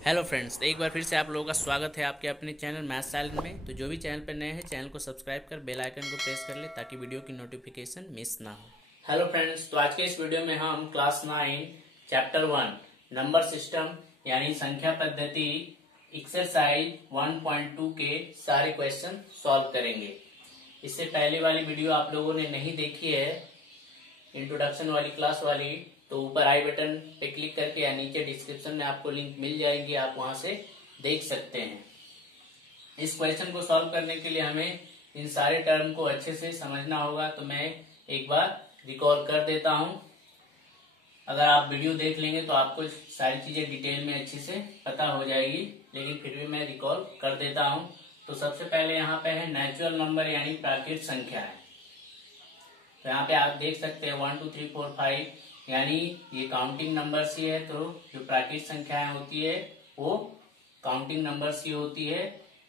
Hello friends, एक बार फिर से आप लोगों का स्वागत है आपके अपने चैनल मैथ साइलेंट में। तो जो भी चैनल पर नए हैं, चैनल को सब्सक्राइब कर बेल आइकन को प्रेस कर ले ताकि वीडियो की नोटिफिकेशन मिस ना हो। हेलो फ्रेंड्स, तो आज के इस वीडियो में हम क्लास 9 चैप्टर 1 नंबर सिस्टम यानी संख्या पद्धति एक्सरसाइज 1.2 के सारे क्वेश्चन सॉल्व करेंगे। इससे पहले वाली वीडियो आप लोगों ने नहीं देखी है, इंट्रोडक्शन वाली क्लास वाली, तो ऊपर आई बटन पे क्लिक करके या नीचे डिस्क्रिप्शन में आपको लिंक मिल जाएगी, आप वहां से देख सकते हैं। इस क्वेश्चन को सॉल्व करने के लिए हमें इन सारे टर्म को अच्छे से समझना होगा। तो मैं एक बार रिकॉल कर देता हूं। अगर आप वीडियो देख लेंगे तो आपको सारी चीजें डिटेल में अच्छे से पता हो जाएगी, लेकिन फिर भी मैं रिकॉल कर देता हूं। तो सबसे पहले यहाँ पे है नेचुरल नंबर यानी प्राकृतिक संख्या है। तो यहाँ पे आप देख सकते हैं 1 2 3 4 5 यानी ये काउंटिंग नंबर्स ही है। तो जो प्राकृतिक संख्याएं होती है वो काउंटिंग नंबर्स की होती है,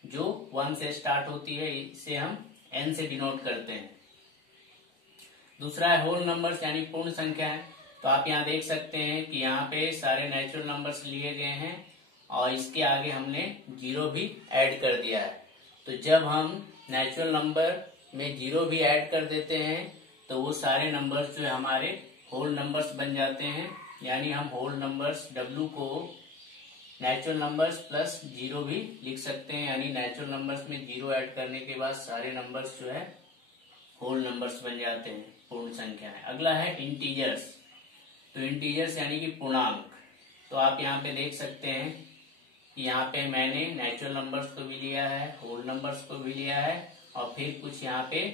जो 1 से स्टार्ट होती है। इसे हम n से डिनोट करते हैं। दूसरा है होल नंबर्स यानी पूर्ण संख्याएं। तो आप यहाँ देख सकते हैं कि यहाँ पे सारे नेचुरल नंबर्स लिए गए हैं और इसके आगे हमने जीरो भी ऐड कर दिया है। तो जब हम नेचुरल नंबर में जीरो भी ऐड कर देते हैं तो वो सारे नंबर्स जो है हमारे होल नंबर्स बन जाते हैं। यानी हम होल नंबर्स W को नेचुरल नंबर्स प्लस जीरो भी लिख सकते हैं। यानी नेचुरल नंबर्स में जीरो ऐड करने के बाद सारे नंबर्स जो है होल नंबर्स बन जाते हैं, पूर्ण संख्या है। अगला है इंटीजर्स। तो इंटीजर्स यानी कि पूर्णांक। तो आप यहाँ पे देख सकते हैं कि यहाँ पे मैंने नेचुरल नंबर्स को भी लिया है, होल नंबर्स को भी लिया है और फिर कुछ यहाँ पे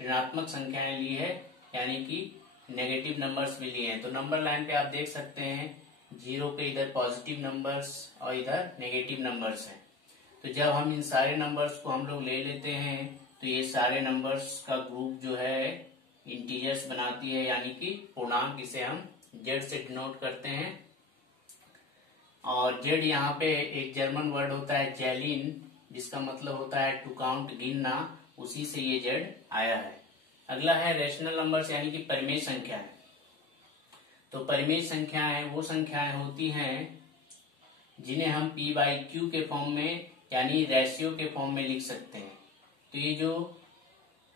ऋणात्मक संख्याएं ली है, यानी कि नेगेटिव नंबर्स भी लिए हैं। तो नंबर लाइन पे आप देख सकते हैं जीरो पे इधर पॉजिटिव नंबर्स और इधर नेगेटिव नंबर्स हैं। तो जब हम इन सारे नंबर्स को हम लोग ले लेते हैं तो ये सारे नंबर्स का ग्रुप जो है इंटीजर्स बनाती है, यानी कि पूर्णांक। इसे हम जेड से डिनोट करते हैं। और जेड यहाँ पे एक जर्मन वर्ड होता है जेलिन, जिसका मतलब होता है टू काउंट, गिनना। उसी से ये जेड आया है। अगला है रेशनल नंबर्स यानी कि परिमेय संख्याएं। तो परिमेय संख्याएं वो संख्याएं होती हैं जिन्हें हम p/q के फॉर्म में यानी रेशियो के फॉर्म में लिख सकते हैं। तो ये जो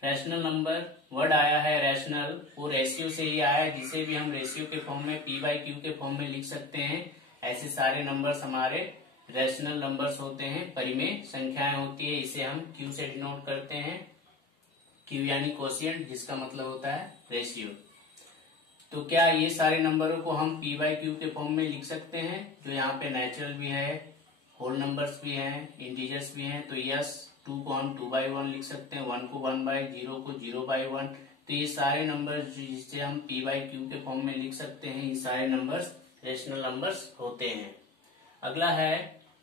रैशनल नंबर वर्ड आया है रैशनल, वो रेशियो से ही आया है, जिसे भी हम रेशियो के फॉर्म में p/q के फॉर्म में लिख सकते हैं। ऐसे सारे नंबर्स हमारे रैशनल नंबर्स होते हैं, परिमेय संख्याएं होती है। इसे हम q से डिनोट करते हैं। q यानी कोशिएंट, जिसका मतलब होता है रेशियो। तो क्या ये सारे नंबरों को हम p/q के फॉर्म में लिख सकते हैं, जो यहाँ पे नेचुरल भी है, होल नंबर्स भी हैं, इंटीजर्स भी हैं। तो यस, 2 को हम 2/1 लिख सकते हैं, 1 को 1/, 0 को 0/1। तो ये सारे नंबर्स जिसे हम p/q के फॉर्म में लिख सकते हैं, ये सारे नंबर्स रेशनल नंबर्स होते हैं। अगला है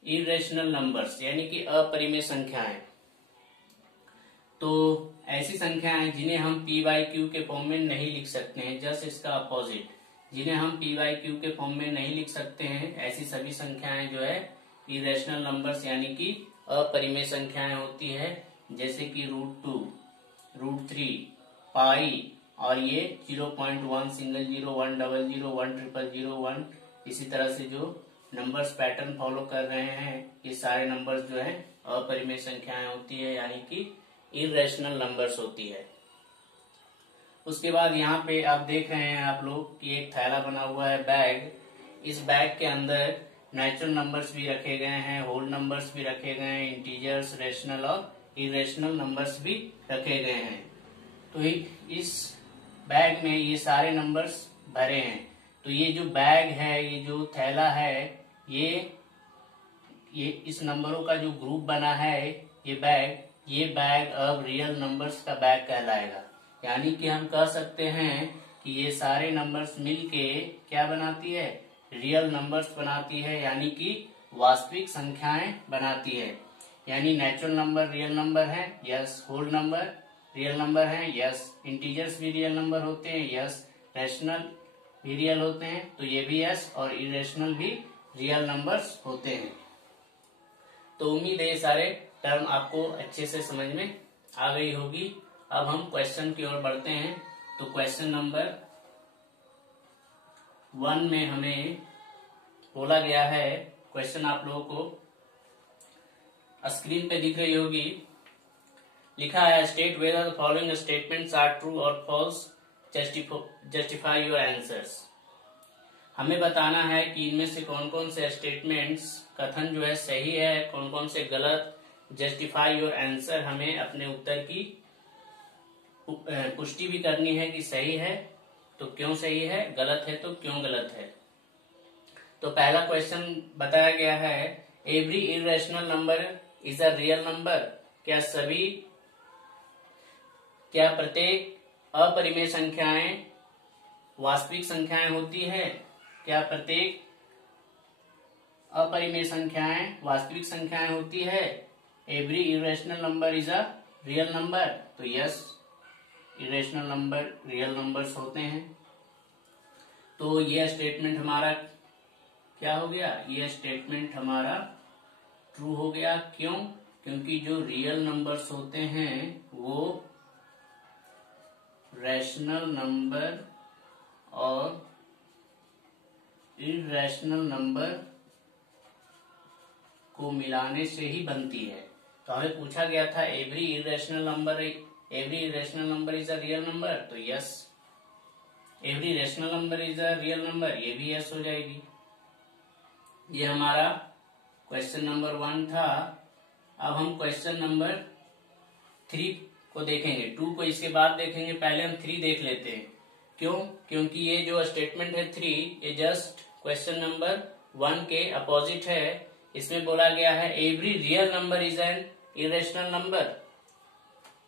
इरेशनल नंबर्स यानी कि अपरिमेय संख्याएं। तो ऐसी संख्याएं जिन्हें हम p/q के फॉर्म में नहीं लिख सकते हैं, जस्ट इसका अपोजिट, जिन्हें हम p/q के फॉर्म में नहीं लिख सकते हैं, ऐसी सभी संख्याएं जो है इरेशनल नंबर्स यानी कि अपरिमेय संख्याएं होती है। जैसे कि √2, √3, पाई और ये 0.1, single zero, 1 double zero, 1 triple zero, 1। इसी तरह से जो नंबर्स पैटर्न फॉलो कर रहे हैं, ये सारे नंबर्स जो है अपरिमेय संख्याएं होती है, यानी कि इरेशनल नंबर्स होती है। उसके बाद यहाँ पे आप देख रहे हैं आप लोग कि एक थैला बना हुआ है, बैग। इस बैग के अंदर नेचुरल नंबर्स भी रखे गए हैं, होल नंबर्स भी रखे गए हैं, इंटीजर्स, रेशनल और इरेशनल नंबर्स भी रखे गए हैं। तो इस बैग में ये सारे नंबर्स भरे हैं। तो ये जो बैग है, ये जो थैला है, ये इस नंबरों का जो ग्रुप बना है, ये बैग अब रियल नंबर्स का बैग कहलाएगा। यानी कि हम कह सकते हैं कि ये सारे नंबर्स मिलके क्या बनाती है, रियल नंबर्स बनाती है, यानी कि वास्तविक संख्याएं बनाती है। यानी नेचुरल नंबर रियल नंबर है, yes. Whole number real number है, यस। इंटीजर्स भी रियल नंबर होते हैं, यस। रैशनल भी रियल होते हैं, तो ये भी यस। और इरेशनल भी रियल नंबर्स होते हैं। तो उम्मीद है ये सारे टर्म आपको अच्छे से समझ में आ गई होगी। अब हम क्वेश्चन की ओर बढ़ते हैं। तो क्वेश्चन नंबर 1 में हमें बोला गया है क्वेश्चन आप लोगों को स्क्रीन पे दिख रही होगी। लिखा है state whether the following statements are true और फॉल्स, जस्टिफाई योर आंसर्स। हमें बताना है कि इनमें से कौन कौन से स्टेटमेंट्स कथन जो है सही है, कौन कौन से गलत। जस्टिफाई योर आंसर, हमें अपने उत्तर की पुष्टि भी करनी है कि सही है तो क्यों सही है, गलत है तो क्यों गलत है। तो पहला क्वेश्चन बताया गया है every irrational number is a real number. क्या प्रत्येक अपरिमेय संख्याएं वास्तविक संख्याएं होती है? क्या प्रत्येक अपरिमेय संख्याएं वास्तविक संख्याएं होती है? Every irrational number is a real number. तो yes, irrational number real numbers होते हैं। तो ये स्टेटमेंट हमारा क्या हो गया? ये स्टेटमेंट हमारा ट्रू हो गया। क्यों? क्योंकि जो रियल नंबर्स होते हैं वो रैशनल नंबर और इरेशनल नंबर को मिलाने से ही बनती है। तो हमें पूछा गया था every irrational number is a real number. तो yes, every rational number is a real number, ये भी यस हो जाएगी। ये हमारा क्वेश्चन नंबर 1 था। अब हम क्वेश्चन नंबर 3 को देखेंगे। 2 को इसके बाद देखेंगे, पहले हम 3 देख लेते हैं। क्यों? क्योंकि ये जो स्टेटमेंट है 3, ये जस्ट क्वेश्चन नंबर 1 के अपोजिट है। इसमें बोला गया है every real number is an irrational number.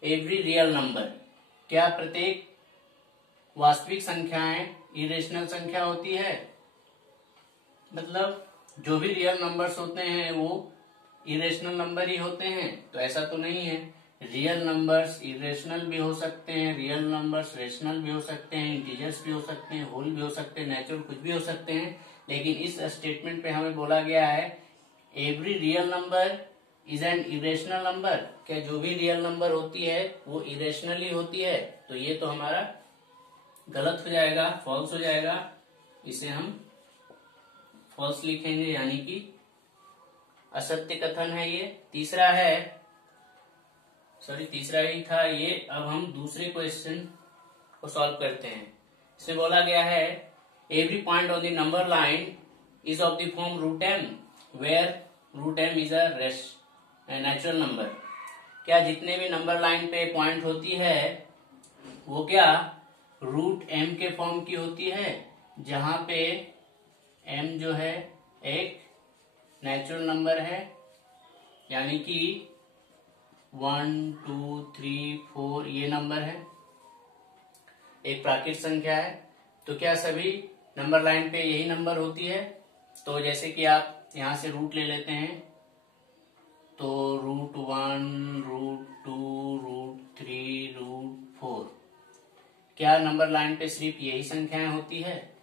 Every real number, क्या प्रत्येक वास्तविक संख्याएं इरेशनल संख्या होती है? मतलब जो भी रियल नंबर्स होते हैं वो इरेशनल नंबर ही होते हैं? तो ऐसा तो नहीं है। रियल नंबर्स इरेशनल भी हो सकते हैं, रियल नंबर्स रेशनल भी हो सकते हैं, इंटीजर्स भी हो सकते हैं, होल भी हो सकते हैं, नेचुरल कुछ भी हो सकते हैं। लेकिन इस स्टेटमेंट पे हमें बोला गया है every real number is an irrational number. क्या जो भी रियल नंबर होती है वो इरेशनल ही होती है? तो ये तो हमारा गलत हो जाएगा, फॉल्स हो जाएगा। इसे हम फॉल्स लिखेंगे, यानी कि असत्य कथन है ये। तीसरा ही था ये। अब हम दूसरे क्वेश्चन को सॉल्व करते हैं। इसमें बोला गया है every point on the number line is of the form root m where root m is a natural number. क्या जितने भी नंबर लाइन पे पॉइंट होती है वो क्या रूट एम के फॉर्म की होती है, जहां पे एम जो है एक नेचुरल नंबर है, यानी कि 1 2 3 4 ये नंबर है, एक प्राकृतिक संख्या है। तो क्या सभी नंबर लाइन पे यही नंबर होती है? तो जैसे कि आप यहां से रूट ले लेते हैं, तो √1 √2 √3 √4, क्या नंबर लाइन पे सिर्फ यही संख्याएं होती है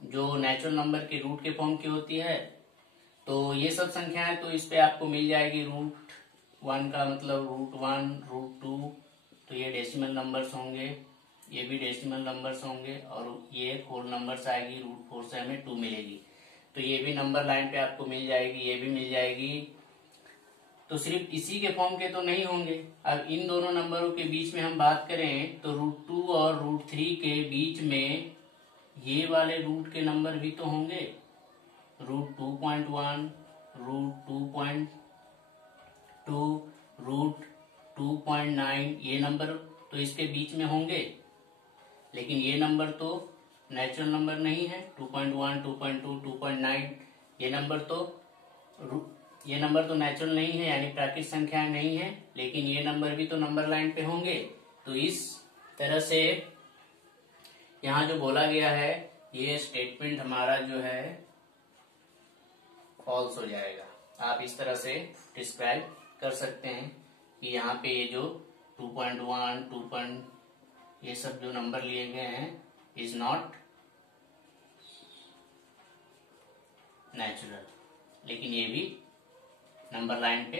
जो नेचुरल नंबर के रूट के फॉर्म की होती है? तो ये सब संख्याएं तो इस पे आपको मिल जाएगी। √1 का मतलब √1 √2, तो ये डेसिमल नंबर्स होंगे, ये भी डेसिमल नंबर्स होंगे, और ये होल नंबर्स आएगी। √4 से हमें 2 मिलेगी, तो ये भी नंबर लाइन पे आपको मिल जाएगी, ये भी मिल जाएगी। तो सिर्फ इसी के फॉर्म के तो नहीं होंगे। अब इन दोनों नंबरों के बीच में हम बात करें तो √2 और √3 के बीच में ये वाले रूट के नंबर भी तो होंगे। √2.1 √2.2 √2.9 ये नंबर तो इसके बीच में होंगे, लेकिन ये नंबर तो नेचुरल नंबर नहीं है। 2.1 2.2 2.9 ये नंबर तो नेचुरल नहीं है, यानी प्राकृतिक संख्याएं नहीं है, लेकिन ये नंबर भी तो नंबर लाइन पे होंगे। तो इस तरह से यहाँ जो बोला गया है ये स्टेटमेंट हमारा जो है फॉल्स हो जाएगा। आप इस तरह से डिस्क्राइब कर सकते हैं कि यहाँ पे ये जो 2.1 ये सब जो नंबर लिए गए हैं इज नॉट नेचुरल, लेकिन ये भी नंबर लाइन पे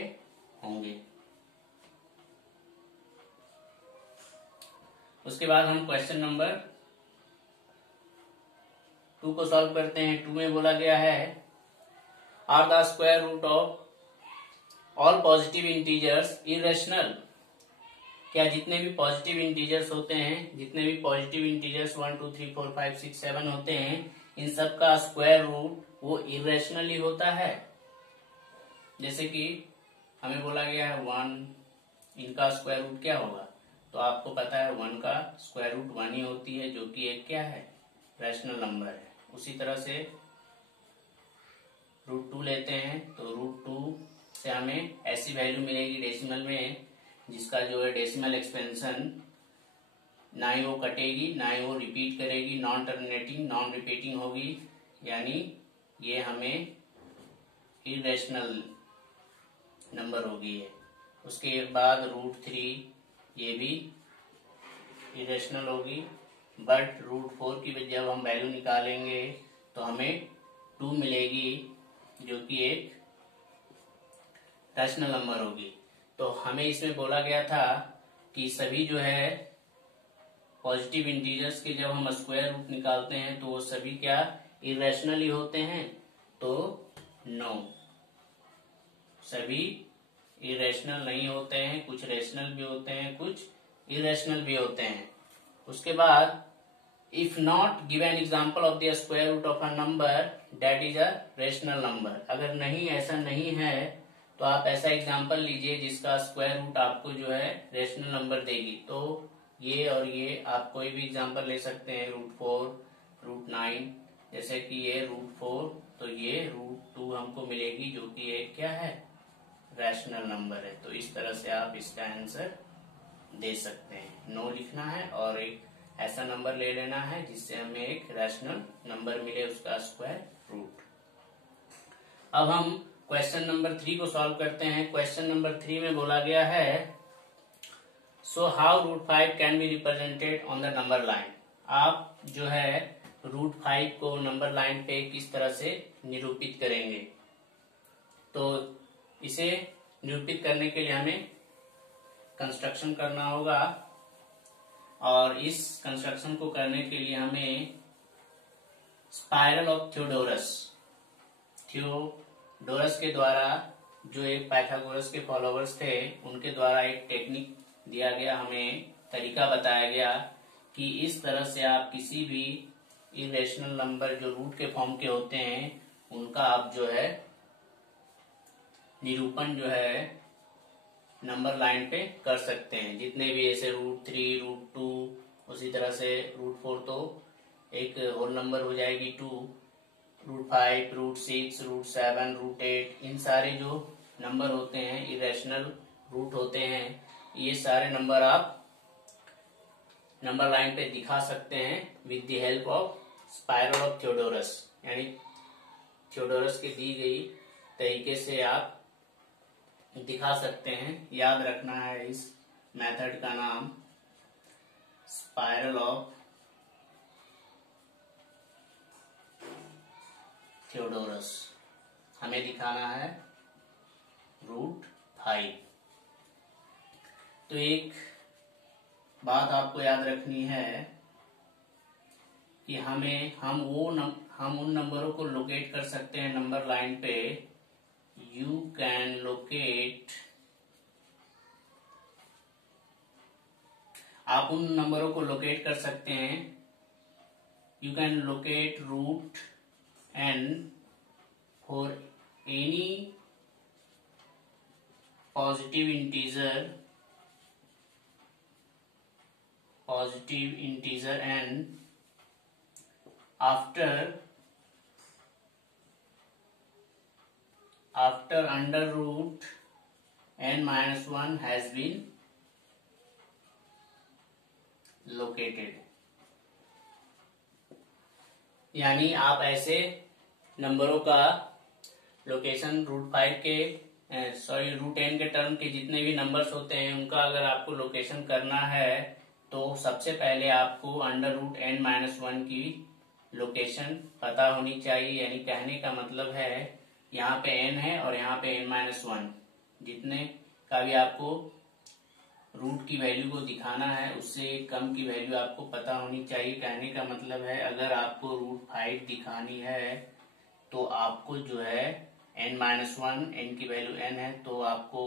होंगे। उसके बाद हम क्वेश्चन नंबर 2 को सॉल्व करते हैं। 2 में बोला गया है are the square root of all positive integers irrational? क्या जितने भी पॉजिटिव इंटीजर्स होते हैं, जितने भी पॉजिटिव इंटीजर्स 1 2 3 4 5 6 7 होते हैं, इन सब का स्क्वायर रूट वो इरेशनल ही होता है? जैसे कि हमें बोला गया है 1, इनका स्क्वायर रूट क्या होगा? तो आपको पता है 1 का स्क्वायर रूट 1 ही होती है, जो कि एक क्या है, रैशनल नंबर है। उसी तरह से √2 लेते हैं तो √2 से हमें ऐसी वैल्यू मिलेगी डेसिमल में जिसका जो है डेसिमल एक्सपेंशन ना ही वो कटेगी ना ही वो रिपीट करेगी, नॉन टर्मिनेटिंग नॉन रिपीटिंग होगी, यानी ये हमें इरेशनल नंबर होगी ये। उसके बाद √3 ये भी इरेशनल होगी, बट √4 की जब हम वैल्यू निकालेंगे तो हमें 2 मिलेगी, जो कि एक रैशनल नंबर होगी। तो हमें इसमें बोला गया था कि सभी जो है पॉजिटिव इंटीजर्स के जब हम स्क्वायर रूट निकालते हैं तो वो सभी क्या इरेशनल ही होते हैं? तो नो, सभी इरेशनल नहीं होते हैं, कुछ रेशनल भी होते हैं, कुछ इरेशनल भी होते हैं। उसके बाद if not give an example of the square root of a number that is a rational number. अगर नहीं, ऐसा नहीं है तो आप ऐसा एग्जाम्पल लीजिए जिसका स्क्वायर रूट आपको जो है रेशनल नंबर देगी। तो ये और ये आप कोई भी एग्जाम्पल ले सकते हैं, √4, √9, जैसे कि ये √4, तो ये √2 हमको मिलेगी, जो कि एक क्या है, रैशनल नंबर है। तो इस तरह से आप इसका आंसर दे सकते हैं। नो लिखना है और एक ऐसा नंबर ले लेना है जिससे हमें एक रैशनल नंबर मिले, उसका स्क्वायर रूट। अब हम क्वेश्चन नंबर 3 को सॉल्व करते हैं। क्वेश्चन नंबर 3 में बोला गया है so how √5 can be represented on the number line. आप जो है √5 को नंबर लाइन पे किस तरह से निरूपित करेंगे? तो इसे निरूपित करने के लिए हमें कंस्ट्रक्शन करना होगा, और इस कंस्ट्रक्शन को करने के लिए हमें स्पाइरल ऑफ थियोडोरस के द्वारा, जो एक पाइथागोरस के फॉलोवर्स थे, उनके द्वारा एक टेक्निक दिया गया, हमें तरीका बताया गया कि इस तरह से आप किसी भी इरेशनल नंबर जो रूट के फॉर्म के होते हैं उनका आप जो है निरूपण जो है नंबर लाइन पे कर सकते हैं। जितने भी ऐसे √3, √2, उसी तरह से √4 तो एक होल नंबर हो जाएगी 2, √5, √6, √7, √8, इन सारे जो नंबर होते हैं इरेशनल रूट होते हैं, ये सारे नंबर आप नंबर लाइन पे दिखा सकते हैं with the help of spiral of Theodorus, यानी थियोडोरस के दी गई तरीके से आप दिखा सकते हैं। याद रखना है इस मेथड का नाम स्पाइरल ऑफ थियोडोरस। हमें दिखाना है √5। तो एक बात आपको याद रखनी है कि हम उन नंबरों को लोकेट कर सकते हैं नंबर लाइन पे। यू कैन लोकेट, आप उन नंबरों को लोकेट कर सकते हैं। You can locate √n for any positive integer n after under root n-1 has been located। यानी आप ऐसे नंबरों का लोकेशन √5 के √n के टर्म के जितने भी नंबर्स होते हैं उनका अगर आपको लोकेशन करना है तो सबसे पहले आपको अंडर √n-1 की लोकेशन पता होनी चाहिए। यानी कहने का मतलब है यहाँ पे n है और यहाँ पे n-1, जितने का भी आपको रूट की वैल्यू को दिखाना है उससे कम की वैल्यू आपको पता होनी चाहिए। कहने का मतलब है अगर आपको √5 दिखानी है तो आपको जो है n-1, n की वैल्यू n है तो आपको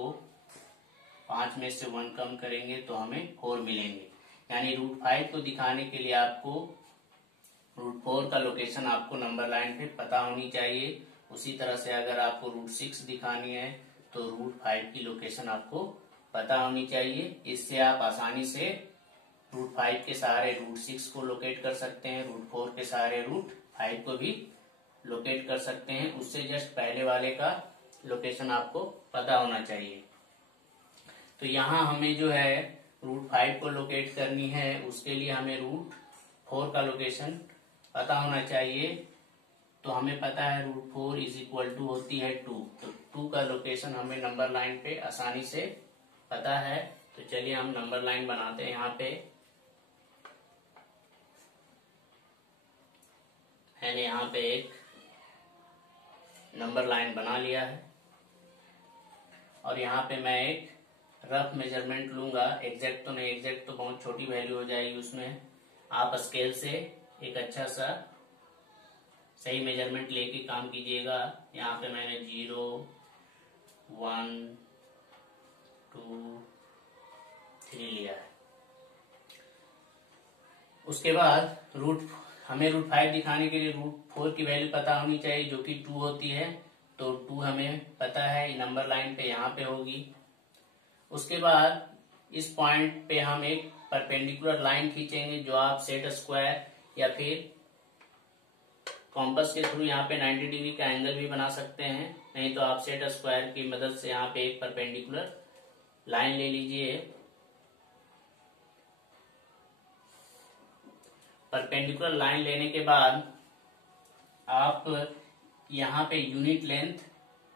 5 में से 1 कम करेंगे तो हमें 4 मिलेंगे। यानी √5 को दिखाने के लिए आपको √4 का लोकेशन आपको नंबर लाइन पे पता होनी चाहिए। उसी तरह से अगर आपको √6 दिखानी है तो √5 की लोकेशन आपको पता होनी चाहिए। इससे आप आसानी से √5 के सहारे √6 को लोकेट कर सकते हैं, √4 के सहारे √5 को भी लोकेट कर सकते हैं। उससे जस्ट पहले वाले का लोकेशन आपको पता होना चाहिए। तो यहाँ हमें जो है √5 को लोकेट करनी है, उसके लिए हमें √4 का लोकेशन पता होना चाहिए। तो हमें पता है √4 इज इक्वल टू होती है 2, तो 2 का लोकेशन हमें नंबर लाइन पे आसानी से पता है। तो चलिए हम नंबर लाइन बनाते हैं। यहाँ पे मैंने यहाँ पे एक नंबर लाइन बना लिया है और यहाँ पे मैं एक रफ मेजरमेंट लूंगा। एग्जैक्ट तो नहीं, एग्जैक्ट तो बहुत छोटी वैल्यू हो जाएगी उसमें। आप स्केल से एक अच्छा सा सही मेजरमेंट लेके काम कीजिएगा। यहाँ पे मैंने 0, 1, 2, 3 लिया है। उसके बाद हमें √5 दिखाने के लिए √4 की वैल्यू पता होनी चाहिए जो कि 2 होती है। तो 2 हमें पता है नंबर लाइन पे यहाँ पे होगी। उसके बाद इस पॉइंट पे हम एक परपेंडिकुलर लाइन खींचेंगे जो आप सेट स्क्वायर या फिर कॉम्पस के थ्रू यहाँ पे 90 डिग्री का एंगल भी बना सकते हैं। नहीं तो आप सेट स्क्वायर की मदद से यहाँ पे एक परपेंडिकुलर लाइन ले लीजिए। परपेंडिकुलर लाइन लेने के बाद आप यहाँ पे यूनिट लेंथ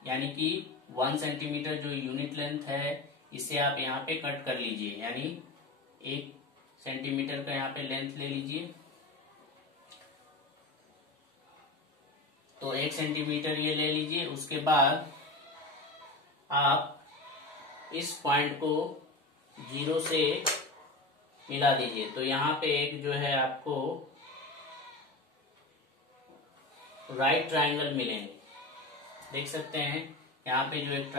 यानी कि 1 सेंटीमीटर जो यूनिट लेंथ है इसे आप यहाँ पे कट कर लीजिए। यानी 1 सेंटीमीटर का यहाँ पे लेंथ ले लीजिए। तो 1 सेंटीमीटर ये ले लीजिए। उसके बाद आप इस पॉइंट को 0 से मिला दीजिए। तो यहाँ पे एक जो है आपको राइट ट्रायंगल मिलेंगे, देख सकते हैं। यहाँ पे जो एक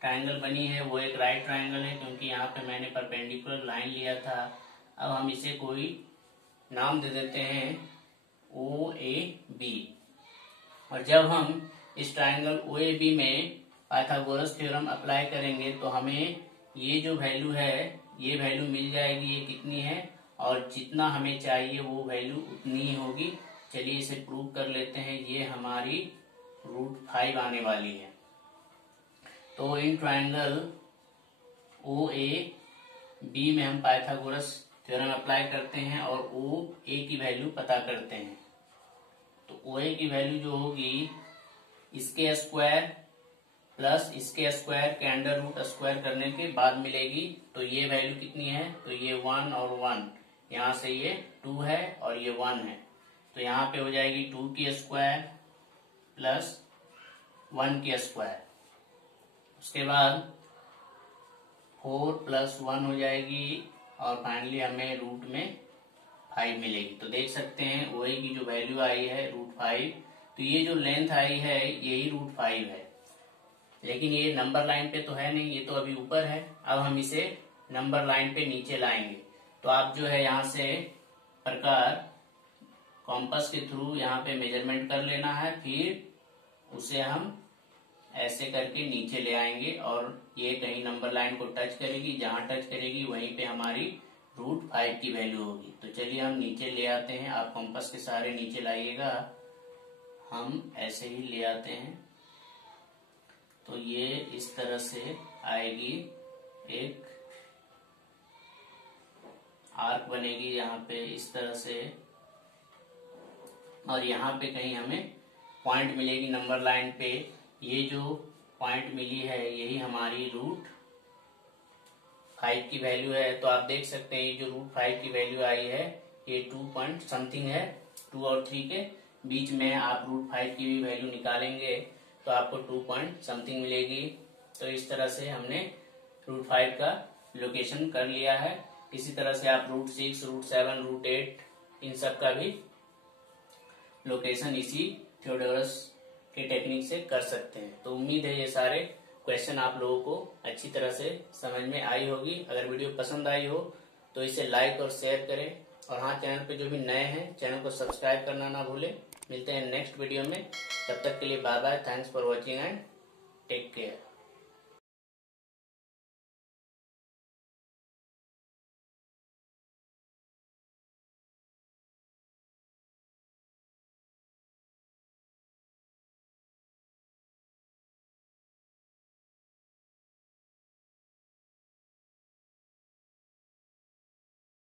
ट्रायंगल बनी है वो एक राइट ट्रायंगल है, क्योंकि यहाँ पे मैंने परपेंडिकुलर लाइन लिया था। अब हम इसे कोई नाम दे देते हैं OAB। और जब हम इस ट्रायंगल OAB में पाइथागोरस थ्योरम अप्लाई करेंगे तो हमें ये जो वैल्यू है ये वैल्यू मिल जाएगी। ये कितनी है और जितना हमें चाहिए वो वैल्यू उतनी ही होगी। चलिए इसे प्रूव कर लेते हैं। ये हमारी √5 आने वाली है। तो इन ट्रायंगल OAB में हम पाइथागोरस थ्योरम अप्लाई करते हैं और OA की वैल्यू पता करते हैं। तो OA की वैल्यू जो होगी इसके स्क्वायर प्लस इसके स्क्वायर के अंडर रूट स्क्वायर करने के बाद मिलेगी। तो ये वैल्यू कितनी है, तो ये 1 और 1, यहाँ से ये 2 है और ये 1 है। तो यहाँ पे हो जाएगी 2 की स्क्वायर प्लस 1 की स्क्वायर। उसके बाद 4 प्लस 1 हो जाएगी और फाइनली हमें रूट में 5 मिलेगी। तो देख सकते हैं OA की जो वैल्यू आई है √5, तो ये जो लेंथ आई है यही √5 है। लेकिन ये नंबर लाइन पे तो है नहीं, ये तो अभी ऊपर है। अब हम इसे नंबर लाइन पे नीचे लाएंगे। तो आप जो है यहाँ से प्रकार कॉम्पस के थ्रू यहाँ पे मेजरमेंट कर लेना है, फिर उसे हम ऐसे करके नीचे ले आएंगे और ये कहीं नंबर लाइन को टच करेगी, जहां टच करेगी वहीं पे हमारी √5 की वैल्यू होगी। तो चलिए हम नीचे ले आते हैं। आप कॉम्पस के सहारे नीचे लाइएगा, हम ऐसे ही ले आते हैं। तो ये इस तरह से आएगी, एक आर्क बनेगी यहाँ पे इस तरह से, और यहाँ पे कहीं हमें पॉइंट मिलेगी नंबर लाइन पे। ये जो पॉइंट मिली है यही हमारी √5 की वैल्यू है। तो आप देख सकते हैं ये जो √5 की वैल्यू आई है ये 2 पॉइंट समथिंग है। 2 और 3 के बीच में आप √5 की भी वैल्यू निकालेंगे तो आपको 2 पॉइंट समथिंग मिलेगी। तो इस तरह से हमने √5 का लोकेशन कर लिया है। इसी तरह से आप √6, √7, √8 इन सब का भी लोकेशन इसी थियोडोरस की टेक्निक से कर सकते हैं। तो उम्मीद है ये सारे क्वेश्चन आप लोगों को अच्छी तरह से समझ में आई होगी। अगर वीडियो पसंद आई हो तो इसे लाइक और शेयर करें, और हाँ, चैनल पे जो भी नए हैं चैनल को सब्सक्राइब करना ना भूलें। मिलते हैं नेक्स्ट वीडियो में, तब तक के लिए bye bye, thanks for watching and take care.